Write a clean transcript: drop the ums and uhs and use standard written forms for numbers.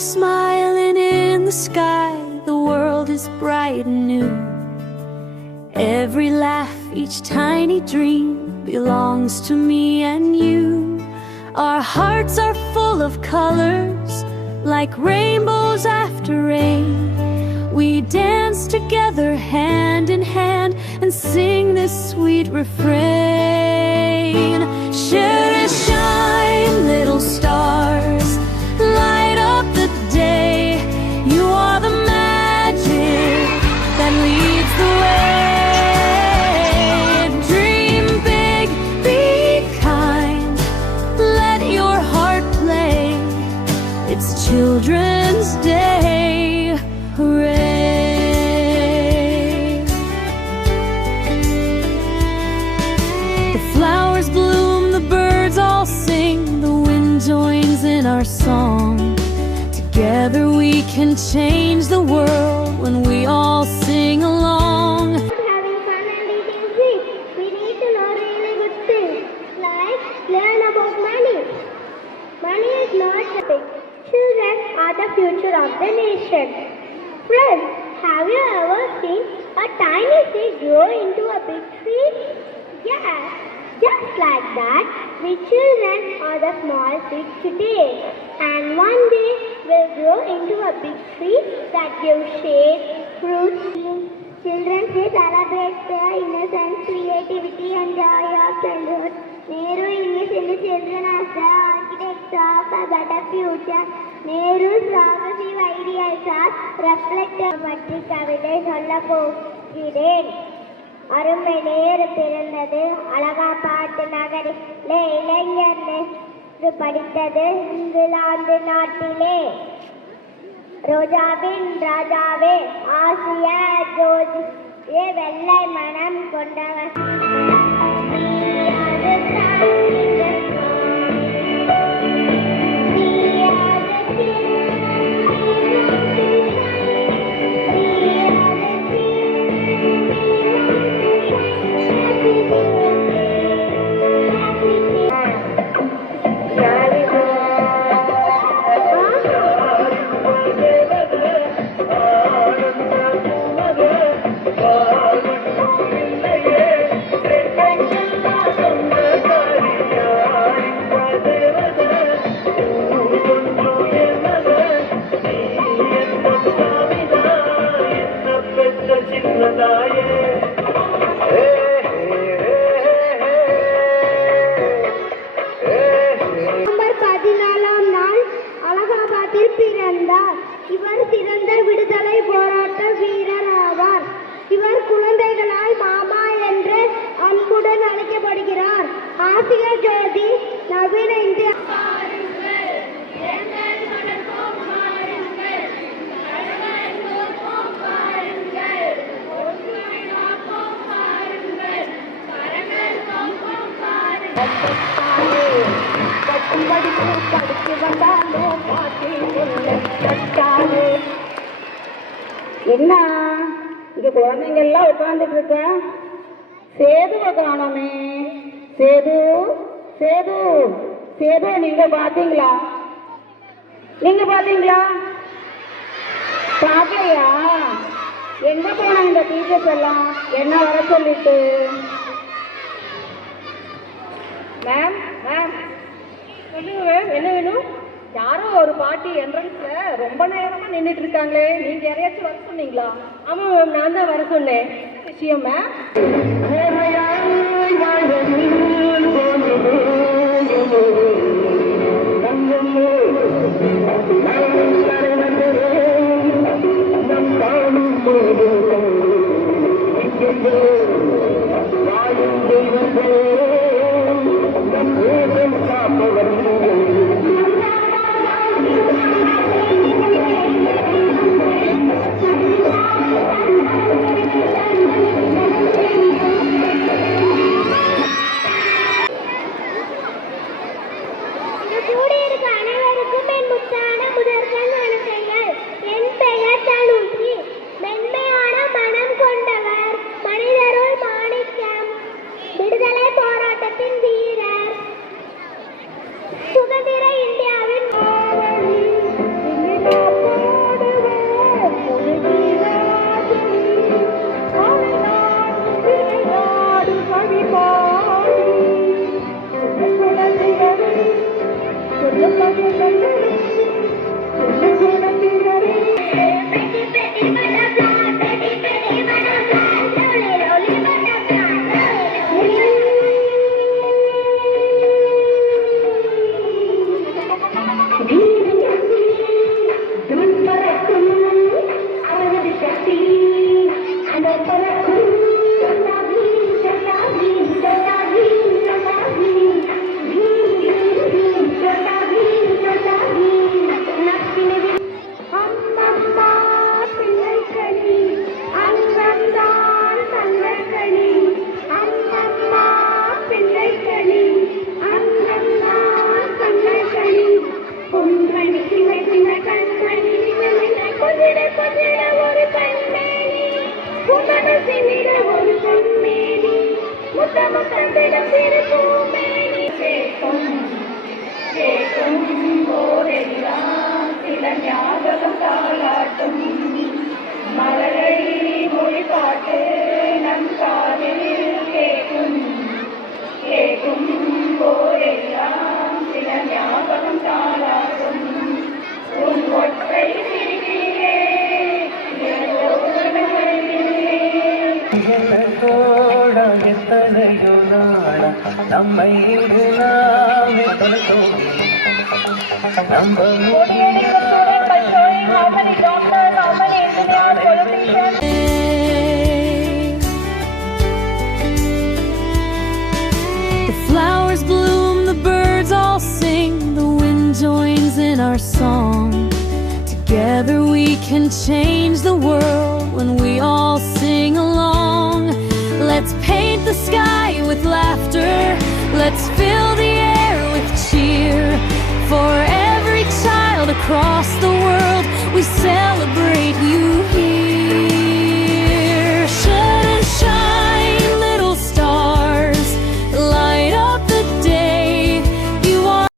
smiling in the sky, the world is bright and new. Every laugh, each tiny dream belongs to me and you. Our hearts are full of colors, like rainbows after rain. We dance together hand in hand and sing this sweet refrain. Share and shine, little stars, light up the day. You are the magic that leads the way. Dream big, be kind, let your heart play. It's Children's Day, hooray! The flowers bloom, the birds all sing, the wind joins in our song. Together we can change the world when we all sing along. Having fun and eating sweet, we need to know really good things, like learn about money. Money is not big. Children are the future of the nation. Friends, have you ever seen a tiny seed grow into a big tree? Yes, just like that, we children are the small seeds today, and one day will grow into a big tree that gives shade, fruits. Children's Day celebrates their innocence, creativity and joy of childhood. Nehru envisioned the children as the architects of a better future. Nehru's progressive ideas are reflected பற்றி கவிதை சொல்ல போகிறேன். அருமை நேரு பிறந்தது, அழகா பாட்டு நகரிலே இளைஞர் நேரு படித்தது இங்கிலாந்து நாட்டிலே. ரோஜாவின் ராஜாவே ஆசிய ஜோதியே வெள்ளை மனம் கொண்டவர். இவர் சிறந்த விடுதலை போராட்ட வீரர் ஆவார். இவர் குழந்தைகளால் மாமா என்று அன்புடன் அழைக்கப்படுகிறார். ஆசிய ஜோதி நவீன இந்தியா என்ன இங்க குழந்தைங்க எல்லாம் உட்கார்ந்துட்டு இருக்க, சேதுவை காணோமே. சேது சேது சேது நீங்க பாத்தீங்களா? நீங்க பாத்தீங்களா? பாக்கலையா? எங்க போன இந்த டீச்சர்ஸ் எல்லாம் என்ன வர சொல்லிட்டு? மேம் மேம் சொல்லுங்க மேம், என்ன வேணும்? யாரோ ஒரு பாட்டி என்ட்ரன்ஸ்ல ரொம்ப நேரமா நின்றுட்டு இருக்காங்களே, நீங்க யாரையாச்சும் வர சொன்னீங்களா? ஆமா மேம், நான் தான் வர சொன்னேன். விஷயம் மேம்? நம்மை The flowers bloom, the birds all sing, the wind joins in our song. Together we can change the world when we all sing along. Let's paint the sky with laughter, let's fill the air with cheer, for every child across the